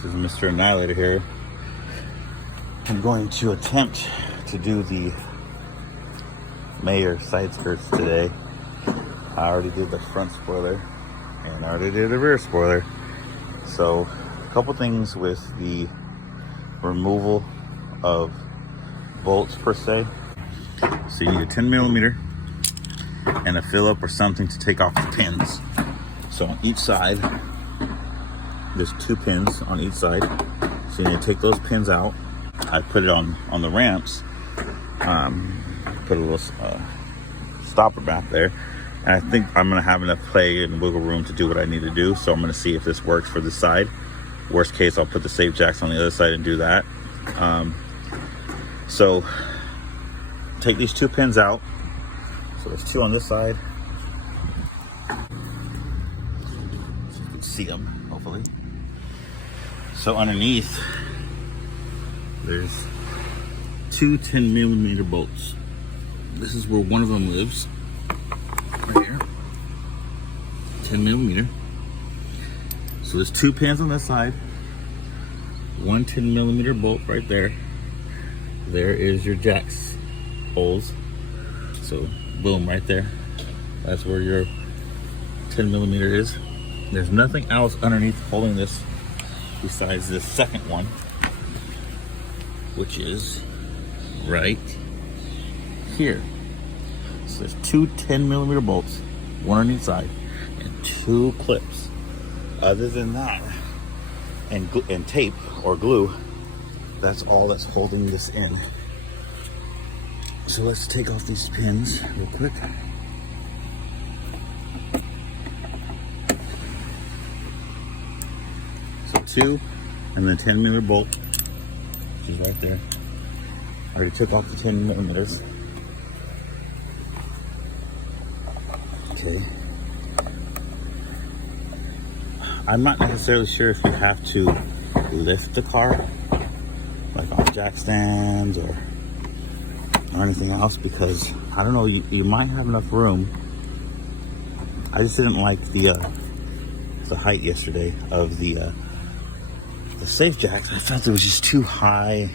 This is Mr. Annihilator here. I'm going to attempt to do the Maier side skirts today. I already did the front spoiler and I already did the rear spoiler. So a couple things with the removal of bolts per se. So you need a 10 millimeter and a Phillip or something to take off the pins. So on each side, there's 2 pins on each side. So you need to take those pins out. I put it on the ramps. Put a little stopper back there. And I think I'm gonna have enough play and wiggle room to do what I need to do. So I'm gonna see if this works for this side. Worst case, I'll put the safe jacks on the other side and do that. So take these 2 pins out. So there's 2 on this side. So you can see them, hopefully. So underneath, there's 2 10 millimeter bolts. This is where one of them lives, right here, 10 millimeter. So there's 2 pins on this side, 1 10 millimeter bolt right there. There is your jacks holes. So boom, right there. That's where your 10 millimeter is. There's nothing else underneath holding this besides this second one, which is right here. So there's 2 10 millimeter bolts, 1 on each side, and 2 clips. Other than that, and tape or glue, that's all that's holding this in. So let's take off these pins real quick. So 2 and then 10 millimeter bolt, which is right there. I already took off the 10 millimeters. Okay. I'm not necessarily sure if you have to lift the car, like on jack stands or anything else, because I don't know, you might have enough room. I just didn't like the height yesterday of the safe jacks. I felt it was just too high,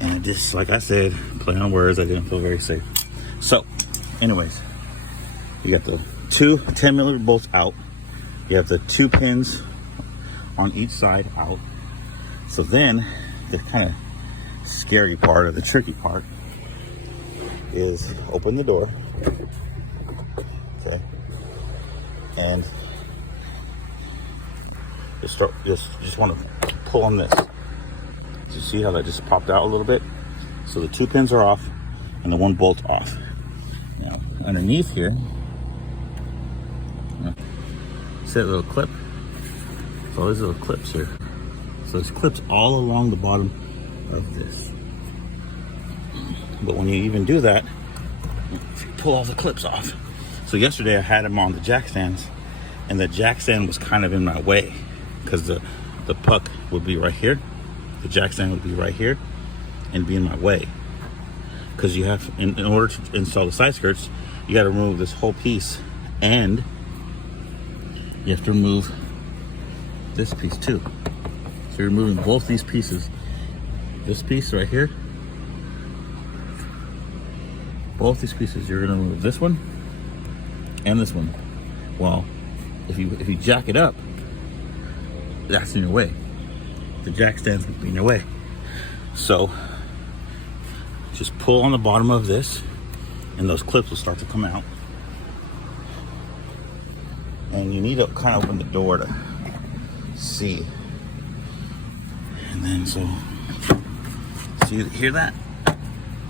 and just like I said, play on words, I didn't feel very safe. So anyways, you got the 2 10 millimeter bolts out. You have the 2 pins on each side out. So then the kind of scary part, or the tricky part, is open the door, okay, and just want to pull on this. You see how that just popped out a little bit? So the 2 pins are off and the 1 bolt off. Now underneath here, see that little clip? So there's little clips here. So there's clips all along the bottom of this. But when you even do that, you pull all the clips off. So yesterday I had them on the jack stands, and the jack stand was kind of in my way because the puck would be right here, the jack stand would be right here, and be in my way. Because you have, in order to install the side skirts, you got to remove this whole piece, and you have to remove this piece too. So you're removing both these pieces. This piece right here, both these pieces, you're gonna remove this one and this one. Well, if you jack it up, that's in your way. The jack stands in your way. So just pull on the bottom of this, and those clips will start to come out. And you need to kind of open the door to see. And then so hear that?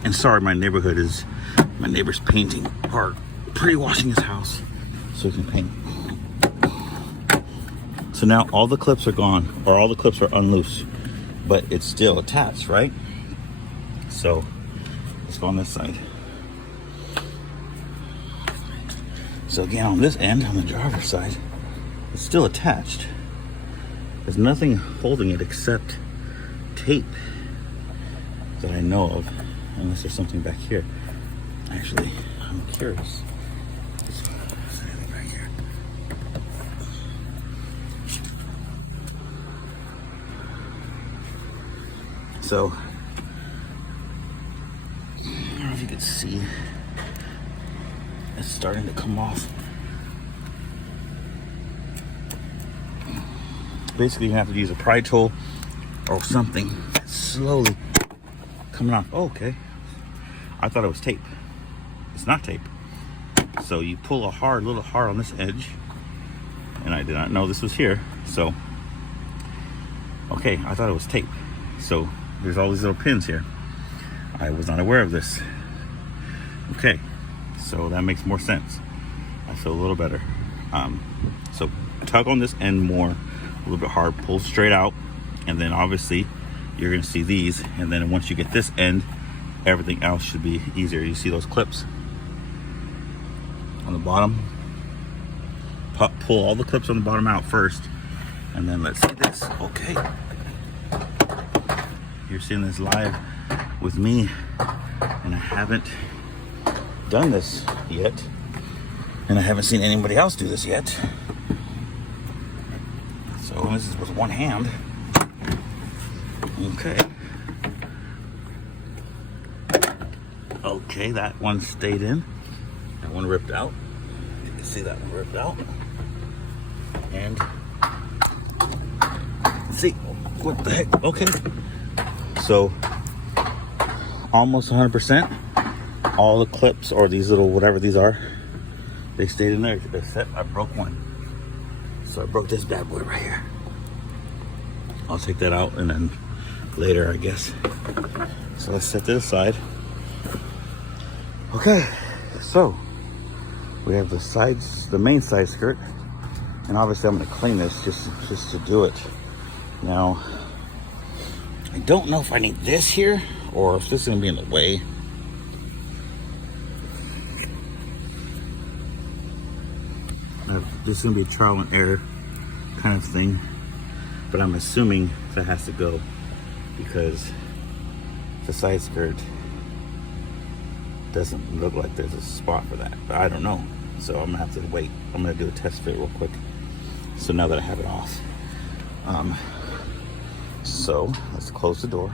And sorry, my neighbor's painting or pre-washing his house so he can paint. So now all the clips are gone, or all the clips are unloose, but it's still attached, right? So let's go on this side. So again, on this end, on the driver's side, it's still attached. There's nothing holding it except tape that I know of, unless there's something back here. Actually, I'm curious. Is there anything back here? So I don't know if you can see, it's starting to come off. Basically, you have to use a pry tool or something. Slowly coming off. Oh, okay. I thought it was tape. It's not tape. So you pull a little hard on this edge, and I did not know this was here. So, okay, I thought it was tape. So there's all these little pins here. I was not aware of this. Okay, so that makes more sense. I feel a little better. So tug on this end more, a little bit hard, pull straight out, and then obviously you're gonna see these, and then once you get this end, everything else should be easier. You see those clips on the bottom? Pull all the clips on the bottom out first, and then let's see this. Okay, you're seeing this live with me, and I haven't done this yet, and I haven't seen anybody else do this yet. So this is with one hand. Okay, that one stayed in. That one ripped out. You can see that one ripped out. And see, what the heck? Okay, so almost 100%. All the clips, or these little whatever these are, they stayed in there, except I broke one. So I broke this bad boy right here. I'll take that out and then later, I guess. So let's set this aside. Okay, so we have the sides, the main side skirt, and obviously I'm going to clean this just to do it. Now, I don't know if I need this here or if this is going to be in the way. This is going to be a trial and error kind of thing, but I'm assuming that has to go because the side skirt doesn't look like there's a spot for that, but I don't know. So I'm gonna have to wait. I'm gonna do a test fit real quick. So now that I have it off, so let's close the door.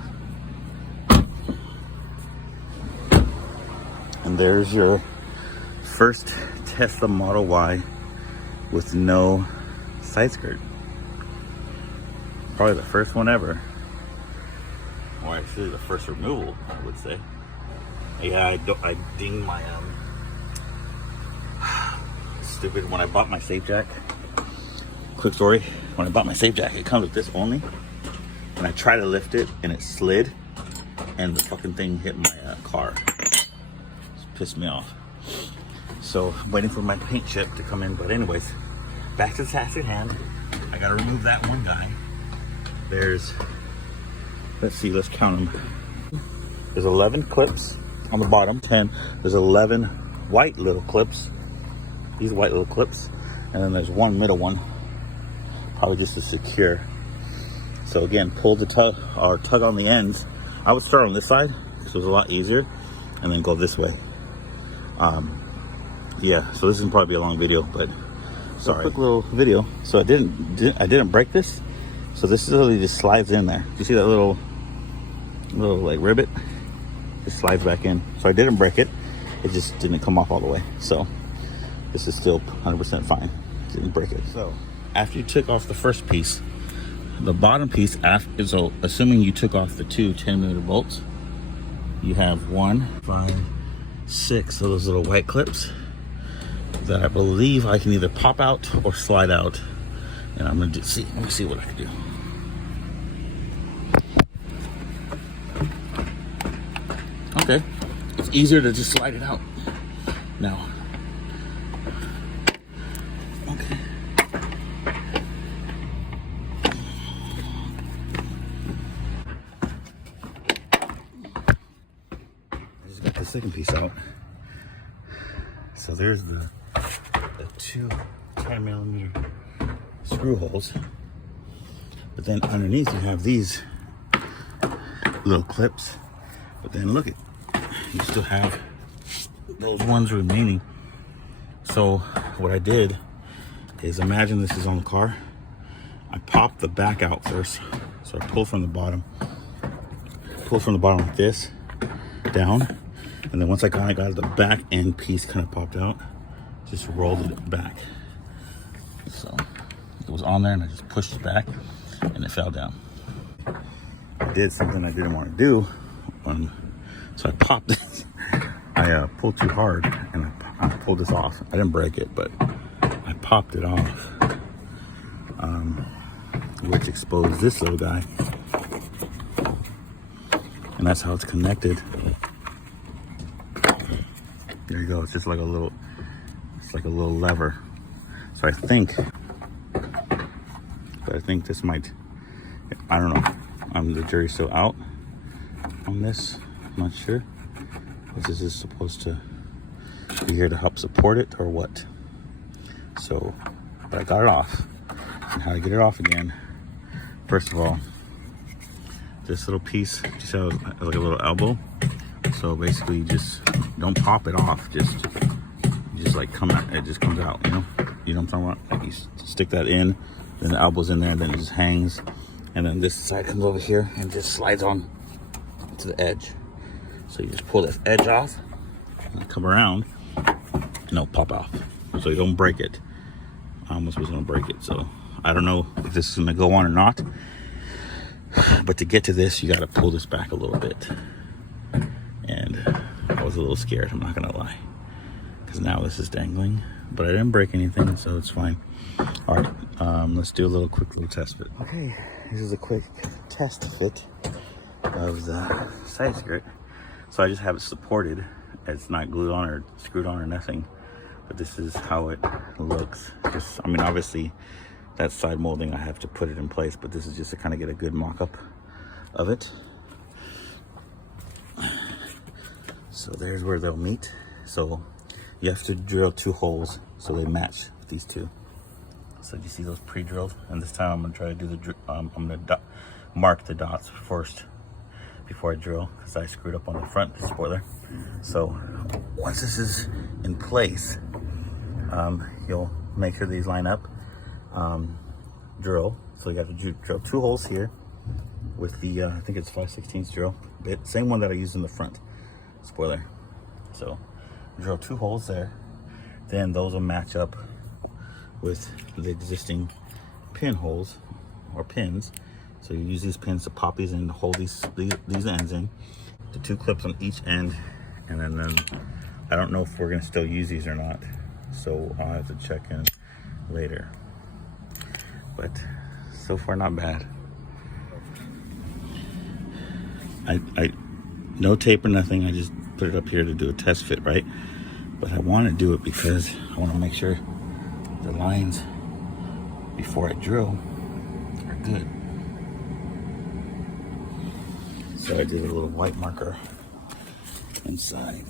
And there's your first Tesla Model Y with no side skirt. Probably the first one ever. Or actually the first removal, I would say. Yeah, I dinged my stupid when I bought my safe jack. Quick story: when I bought my safe jack, it comes with this only, and I tried to lift it and it slid, and the fucking thing hit my car. It pissed me off. So I'm waiting for my paint chip to come in. But anyways, back to the task at hand. I gotta remove that one guy. There's, let's see, let's count them. There's 11 clips on the bottom, 10. There's 11 white little clips, these white little clips, and then there's one middle one, probably just to secure. So again, pull the tug on the ends. I would start on this side because it was a lot easier, and then go this way. Yeah, so this is probably be a long video, but sorry. Quick little video. So I didn't break this. So this literally just slides in there. You see that little like rivet? Just slides back in. So I didn't break it. It just didn't come off all the way. So this is still 100% fine. Didn't break it. So after you took off the first piece, the bottom piece, so assuming you took off the two 10mm bolts, you have 1, 5, 6 of those little white clips that I believe I can either pop out or slide out. And I'm gonna let me see what I can do. Okay, it's easier to just slide it out now. Okay. I just got the second piece out. So there's the two 10mm screw holes, but then underneath you have these little clips, but then look at, you still have those ones remaining. So what I did is, imagine this is on the car. I popped the back out first, so I pulled from the bottom, pull from the bottom like this down, and then once I kind of got the back end piece kind of popped out, just rolled it back. So it was on there and I just pushed it back and it fell down. I did something I didn't want to do, so I popped this. I pulled too hard and I pulled this off. I didn't break it, but I popped it off, which exposed this little guy. And that's how it's connected. There you go. It's just like a little, lever. So I think this might, I don't know. The jury's still out on this. I'm not sure. Is this supposed to be here to help support it or what? So, but I got it off. And how to get it off again? First of all, this little piece just has like a little elbow. So basically, you just don't pop it off. Just like come out. It just comes out. You know what I'm talking about? Like you stick that in, then the elbow's in there, then it just hangs, and then this side comes over here and just slides on to the edge. So you just pull this edge off and come around, and it'll pop off. So you don't break it. I almost was gonna break it. So I don't know if this is gonna go on or not. But to get to this, you gotta pull this back a little bit. And I was a little scared, I'm not gonna lie. Because now this is dangling. But I didn't break anything, so it's fine. All right, let's do a quick little test fit. Okay, this is a quick test fit of the side skirt. So I just have it supported. It's not glued on or screwed on or nothing. But this is how it looks. I mean, obviously, that side molding, I have to put it in place, but this is just to kind of get a good mock-up of it. So there's where they'll meet. So you have to drill 2 holes so they match these two. So you see those pre-drilled, and this time I'm gonna try to do I'm gonna mark the dots first before I drill, because I screwed up on the front spoiler. So once this is in place, you'll make sure these line up. Drill. So you have to drill 2 holes here with the I think it's 5/16 drill bit, same one that I used in the front spoiler. So drill 2 holes there, then those will match up with the existing pin holes or pins. So you use these pins to pop these in to hold these ends in. The 2 clips on each end, and then I don't know if we're gonna still use these or not, so I'll have to check in later. But so far not bad. I no tape or nothing. I just put it up here to do a test fit, right? But I want to do it because I want to make sure the lines before I drill are good. So I did a little white marker inside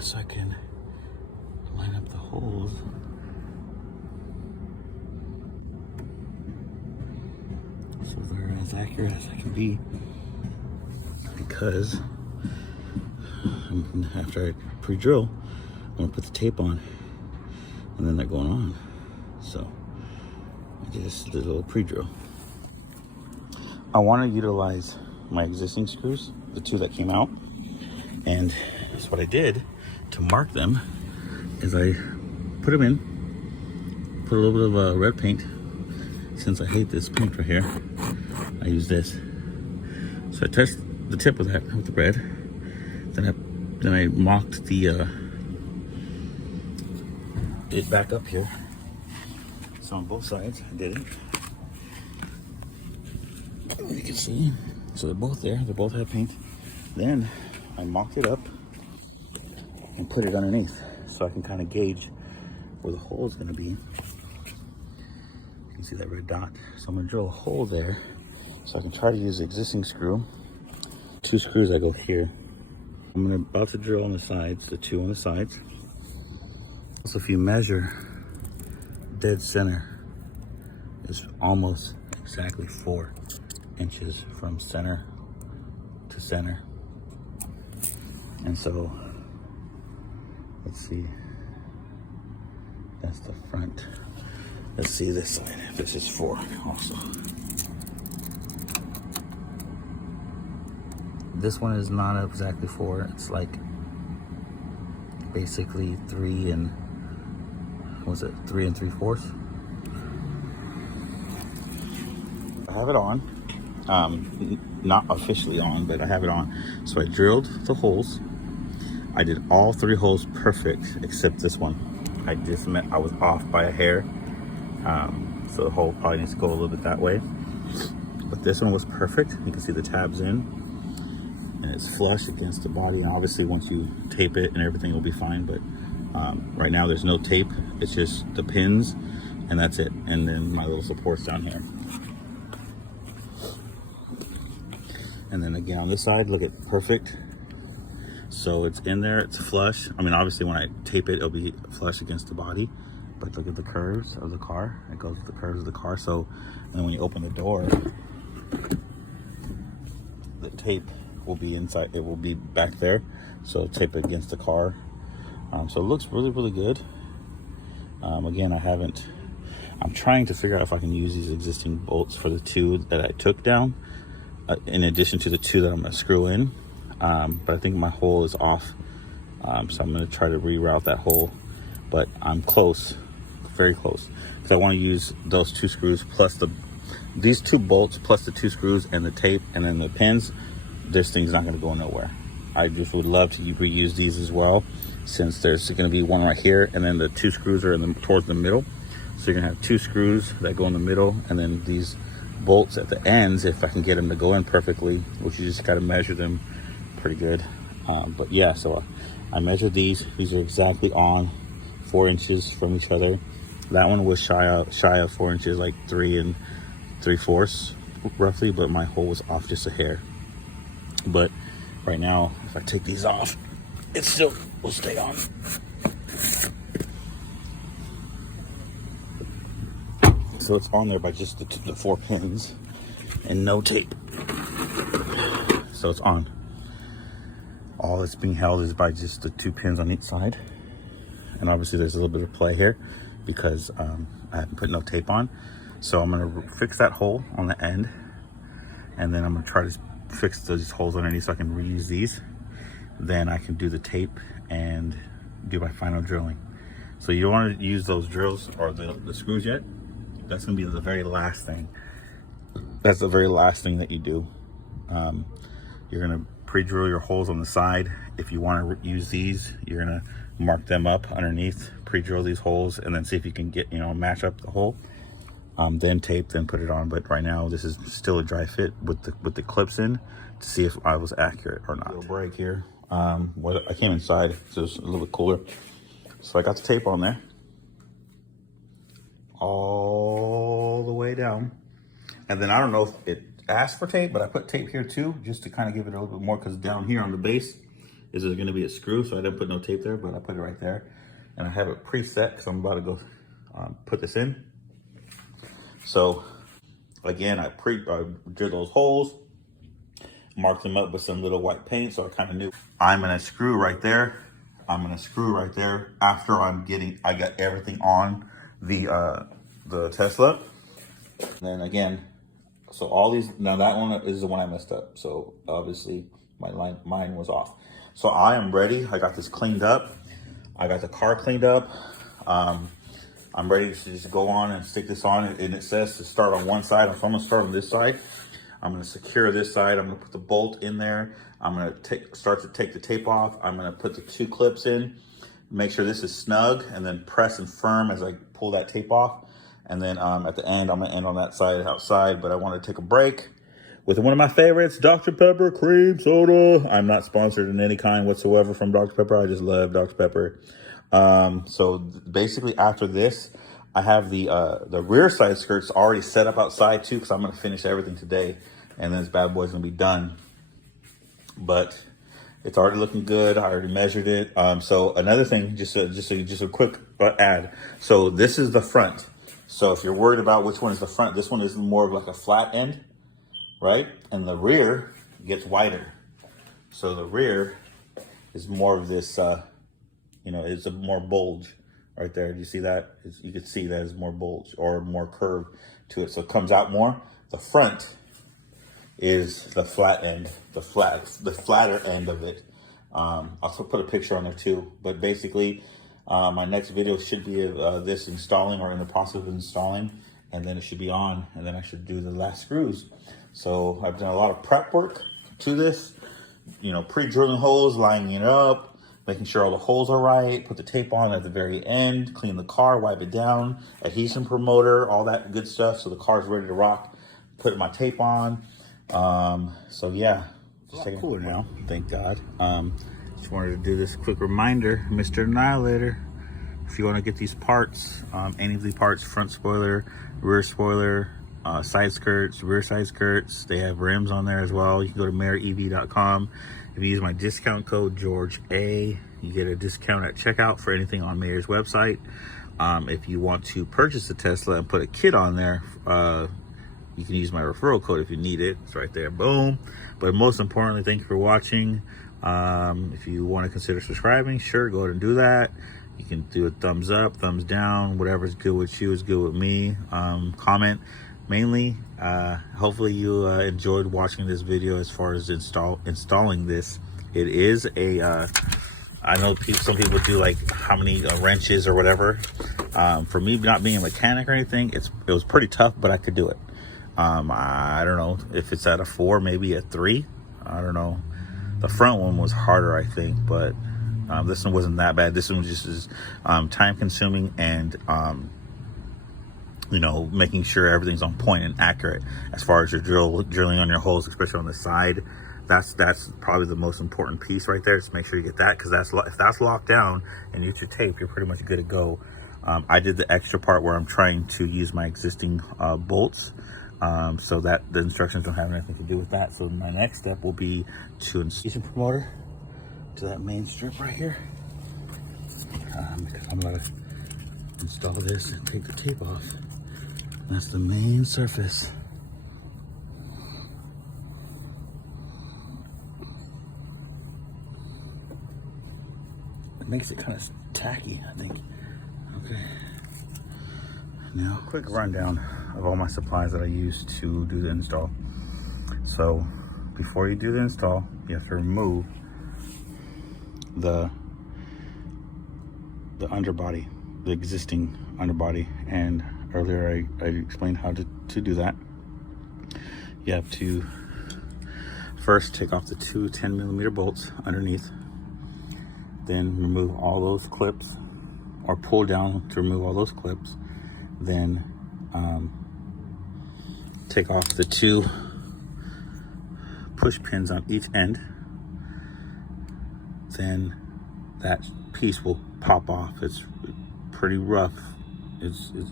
so I can line up the holes. So they're as accurate as I can be, because after I pre-drill, I'm gonna put the tape on, and then they're going on. So I just did a little pre-drill. I want to utilize my existing screws, the 2 that came out, and so what I did to mark them is I put them in, put a little bit of red paint. Since I hate this paint right here, I use this. So I touched the tip with that with the red. Then I mocked the it back up here. So on both sides, I did it. You can see. So they're both there. They both have paint. Then I mocked it up and put it underneath, so I can kind of gauge where the hole is going to be. You see that red dot? So I'm gonna drill a hole there, so I can try to use the existing screw. 2 screws that go here. I'm about to drill on the sides, the 2 on the sides. So if you measure dead center, it's almost exactly 4 inches from center to center. And so, let's see, that's the front. Let's see this side, if this is 4 also. This one is not exactly 4. It's like basically 3 and, what was it, 3 3/4. I have it on. Not officially on, but I have it on. So I drilled the holes. I did all 3 holes perfect except this one. I was off by a hair. So the hole probably needs to go a little bit that way. But this one was perfect. You can see the tabs in, and it's flush against the body. And obviously once you tape it and everything will be fine, but right now there's no tape. It's just the pins, and that's it. And then my little supports down here. And then again on this side, look at perfect. So it's in there, it's flush. I mean, obviously when I tape it, it'll be flush against the body, but look at the curves of the car. It goes with the curves of the car. So, and then when you open the door, the tape will be inside, it will be back there. So tape it against the car. So it looks really, really good. Again, I'm trying to figure out if I can use these existing bolts for the 2 that I took down, in addition to the 2 that I'm gonna screw in. But I think my hole is off. So I'm gonna try to reroute that hole, but I'm close, very close. Because I wanna use those 2 screws plus these 2 bolts plus the 2 screws and the tape and then the pins. This thing's not gonna go nowhere. I just would love to reuse these as well, since there's gonna be one right here and then the 2 screws are towards the middle. So you're gonna have 2 screws that go in the middle, and then these bolts at the ends, if I can get them to go in perfectly, which you just gotta measure them pretty good. But yeah, so I measured these. These are exactly on 4 inches from each other. That one was shy of 4 inches, like 3 3/4 roughly, but my hole was off just a hair. But right now, if I take these off, it still will stay on. So it's on there by just the 4 pins and no tape. So it's on. All that's being held is by just the 2 pins on each side. And obviously there's a little bit of play here because I haven't put no tape on. So I'm gonna fix that hole on the end, and then I'm gonna try to fix those holes underneath so I can reuse these. Then I can do the tape and do my final drilling. So you don't want to use those drills or the screws yet. That's gonna be the very last thing. That's the very last thing that you do. You're gonna pre-drill your holes on the side. If you want to use these, you're gonna mark them up underneath, pre-drill these holes, and then see if you can get, match up the hole. Then tape, then put it on. But right now, this is still a dry fit with the clips in to see if I was accurate or not. Little break here. I came inside, so it's a little bit cooler. So I got the tape on there, all the way down. And then I don't know if it asked for tape, but I put tape here too, just to kind of give it a little bit more, because down here on the base is there going to be a screw, so I didn't put no tape there, but I put it right there. And I have it preset because I'm about to go put this in. So again, I drilled those holes, marked them up with some little white paint, so I kind of knew. I'm gonna screw right there. I'm gonna screw right there after I got everything on the Tesla. And then again, so all these, now that one is the one I messed up. So obviously mine was off. So I am ready. I got this cleaned up. I got the car cleaned up. I'm ready to just go on and stick this on, and it says to start on one side. So I'm gonna start on this side. I'm gonna secure this side. I'm gonna put the bolt in there. I'm gonna start to take the tape off. I'm gonna put the 2 clips in, make sure this is snug, and then press and firm as I pull that tape off. And then at the end, I'm gonna end on that side outside, but I wanna take a break with one of my favorites, Dr. Pepper cream soda. I'm not sponsored in any kind whatsoever from Dr. Pepper. I just love Dr. Pepper. So basically after this, I have the rear side skirts already set up outside too, because I'm gonna finish everything today, and then this bad boy's gonna be done. But it's already looking good. I already measured it. So another thing, just a quick add. So this is the front. So if you're worried about which one is the front, this one is more of like a flat end, right? And the rear gets wider. So the rear is more of this, it's a more bulge right there. Do you see that? You can see that is more bulge or more curve to it. So it comes out more. The front is the flat end, the flatter end of it. I'll also put a picture on there too. But basically, my next video should be this installing, or in the process of installing, and then it should be on, and then I should do the last screws. So I've done a lot of prep work to this, you know, pre-drilling holes, lining it up, making sure all the holes are right, put the tape on at the very end, clean the car, wipe it down, adhesion promoter, all that good stuff, so the car's ready to rock. Put my tape on. So yeah, just taking cooler now, thank God. Just wanted to do this quick reminder, Mr. Annihilator, if you want to get these parts, any of the parts, front spoiler, rear spoiler, side skirts, rear side skirts, they have rims on there as well. You can go to MaierEV.com. If you use my discount code George A, you get a discount at checkout for anything on Maier's website. If you want to purchase a Tesla and put a kit on there, you can use my referral code if you need it. It's right there, boom. But most importantly, thank you for watching. If you want to consider subscribing, sure, go ahead and do that. You can do a thumbs up, thumbs down, whatever's good with you is good with me. Comment. Mainly, hopefully you enjoyed watching this video as far as installing this. It is a, I know some people do like how many wrenches or whatever. For me, not being a mechanic or anything, it was pretty tough, but I could do it. I don't know if it's at a 4, maybe a 3. I don't know. The front one was harder, I think, but this one wasn't that bad. This one was just as time consuming and you know, making sure everything's on point and accurate as far as your drilling on your holes, especially on the side. That's probably the most important piece right there. Just make sure you get that, because if that's locked down and you use your tape, you're pretty much good to go. I did the extra part where I'm trying to use my existing bolts, so that the instructions don't have anything to do with that. So my next step will be to install the promoter to that main strip right here, because I'm going to install this and take the tape off. That's the main surface. It makes it kind of tacky, I think. Okay. Now, quick rundown of all my supplies that I use to do the install. So, before you do the install, you have to remove the underbody, the existing underbody, and earlier I explained how to do that. You have to first take off the two 10mm bolts underneath, then remove all those clips, or pull down to remove all those clips, then take off the two push pins on each end. Then that piece will pop off. It's pretty rough.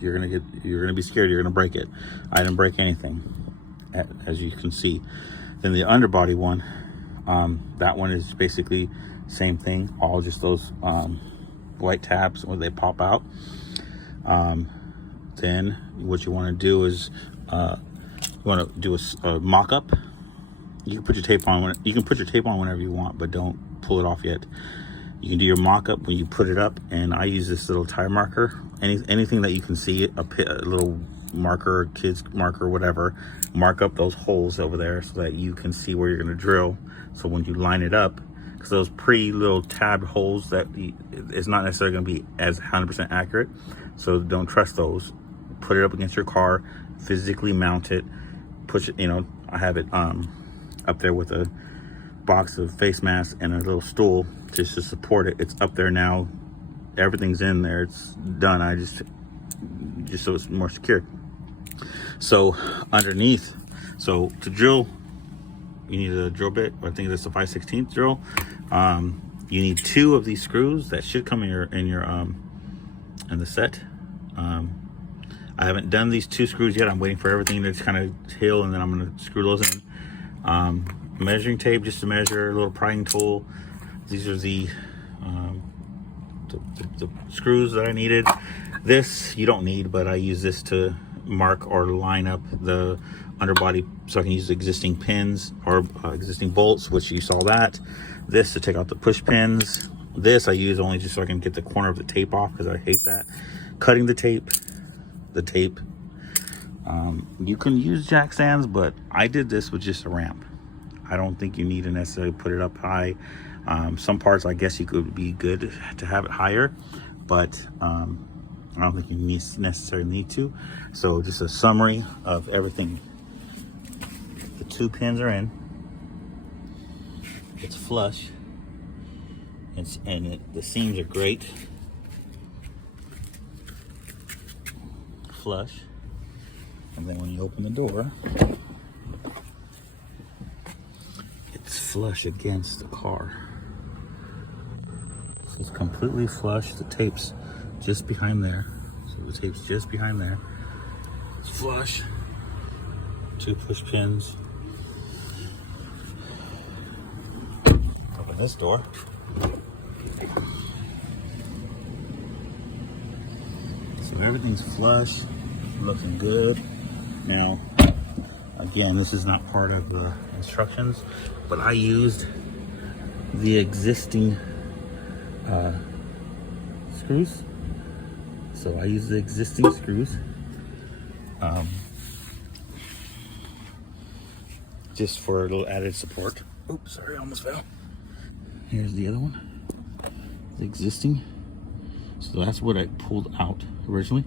You're gonna be scared you're gonna break it. I didn't break anything, as you can see. Then the underbody one, that one is basically same thing, all just those white tabs where they pop out. Then what you want to do is you want to do a mock-up. You can put your tape on whenever you want, but don't pull it off yet. You can do your mock-up when you put it up, and I use this little tire marker. Anything that you can see, a little marker, kid's marker, whatever, mark up those holes over there so that you can see where you're going to drill. So when you line it up, because those little tabbed holes, that it's not necessarily going to be as 100% accurate, so don't trust those. Put it up against your car, physically mount it, push it. You know, I have it up there with a box of face masks and a little stool just to support it. It's up there now, everything's in there, it's done. I just so it's more secure. So underneath, so to drill, you need a drill bit. I think that's a 5/16 drill. You need 2 of these screws that should come in the set. I haven't done these 2 screws yet. I'm waiting for everything to kind of heal, and then I'm going to screw those in. Measuring tape just to measure, a little prying tool. These are the screws that I needed. This you don't need, but I use this to mark or line up the underbody so I can use the existing pins or existing bolts, which you saw that. This to take out the push pins. This I use only just so I can get the corner of the tape off, because I hate that. Cutting the tape. You can use jack stands, but I did this with just a ramp. I don't think you need to necessarily put it up high. Some parts, I guess, you could be good to have it higher, but I don't think you necessarily need to. So just a summary of everything. The 2 pins are in. It's flush. The seams are great. Flush. And then when you open the door, it's flush against the car. So it's completely flush. The tape's just behind there. So the tape's just behind there. It's flush. 2 push pins. Open this door. So everything's flush, looking good. Now, again, this is not part of the instructions, but I used the existing screws. So I used the existing screws just for a little added support. Oops, sorry, I almost fell. Here's the other one, the existing. So that's what I pulled out originally,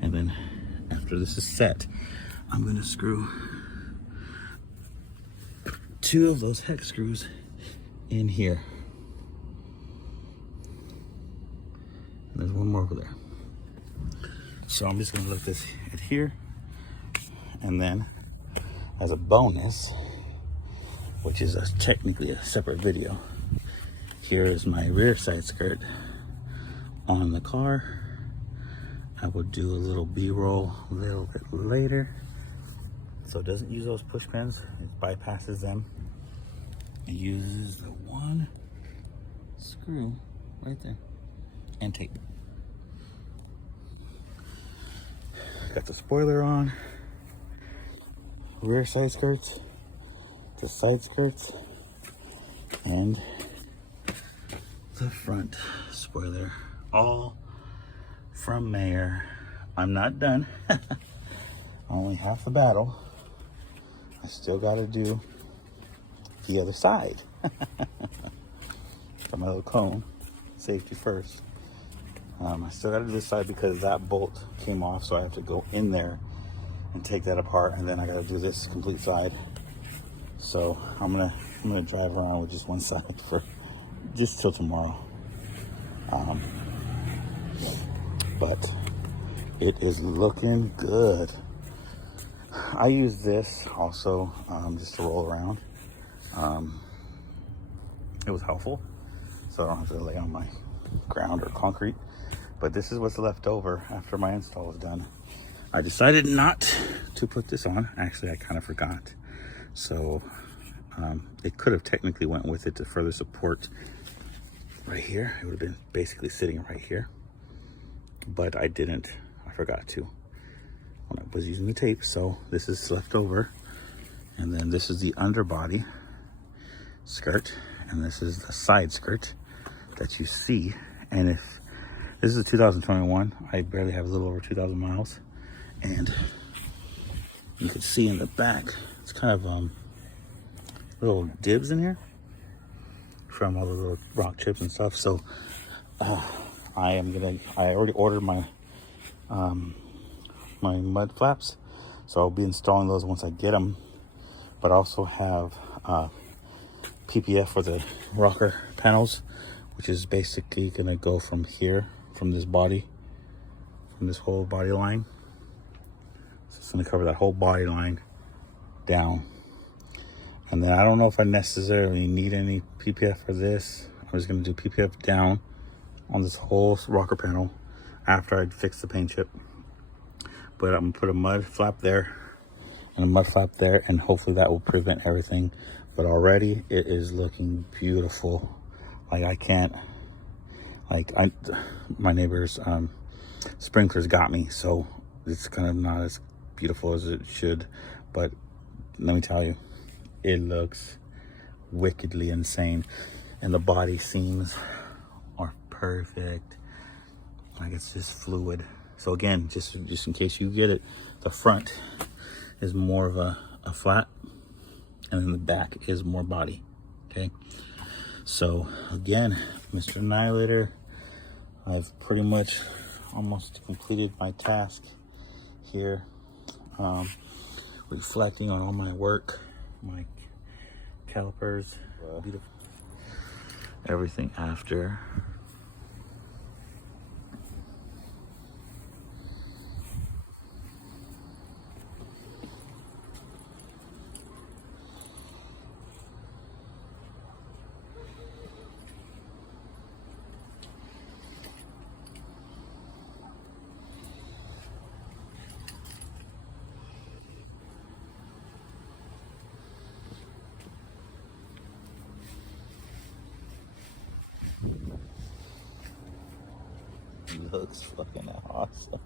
and then after this is set, I'm going to screw 2 of those hex screws in here. And there's one more over there. So I'm just going to let this adhere, and then as a bonus, which is technically a separate video, here is my rear side skirt on the car. I will do a little B-roll a little bit later. So it doesn't use those push pins, it bypasses them. It uses the 1 screw right there and tape. Got the spoiler on, rear side skirts, the side skirts, and the front spoiler, all from Maier. I'm not done. Only half the battle. I still got to do the other side. Got my little cone, safety first. I still got to do this side because that bolt came off, so I have to go in there and take that apart, and then I got to do this complete side. So I'm gonna drive around with just one side for just till tomorrow. But it is looking good. I use this also just to roll around. It was helpful, so I don't have to lay on my ground or concrete. But this is what's left over after my install is done. I decided not to put this on. Actually, I kind of forgot. So it could have technically went with it to further support right here. It would have been basically sitting right here. But I didn't. I forgot to when I was using the tape. So this is left over. And then this is the underbody skirt. And this is the side skirt that you see. And if this is a 2021, I barely have a little over 2,000 miles. And you can see in the back, it's kind of little dibs in here from all the little rock chips and stuff. So I already ordered my my mud flaps, so I'll be installing those once I get them. But I also have PPF for the rocker panels, which is basically gonna go from here, from this body, from this whole body line. So it's gonna cover that whole body line down. And then I don't know if I necessarily need any PPF for this. I'm just gonna do PPF down on this whole rocker panel after I fix the paint chip. But I'm gonna put a mud flap there and a mud flap there, and hopefully that will prevent everything. But already it is looking beautiful. Like I can't, my neighbor's sprinklers got me, so it's kind of not as beautiful as it should. But let me tell you, it looks wickedly insane. And the body seams are perfect. Like it's just fluid. So again, just in case you get it, the front is more of a flat, and then the back is more body. Okay, so again, Mr. Annihilator, I've pretty much almost completed my task here, reflecting on all my work, my calipers, everything after. Looks fucking awesome.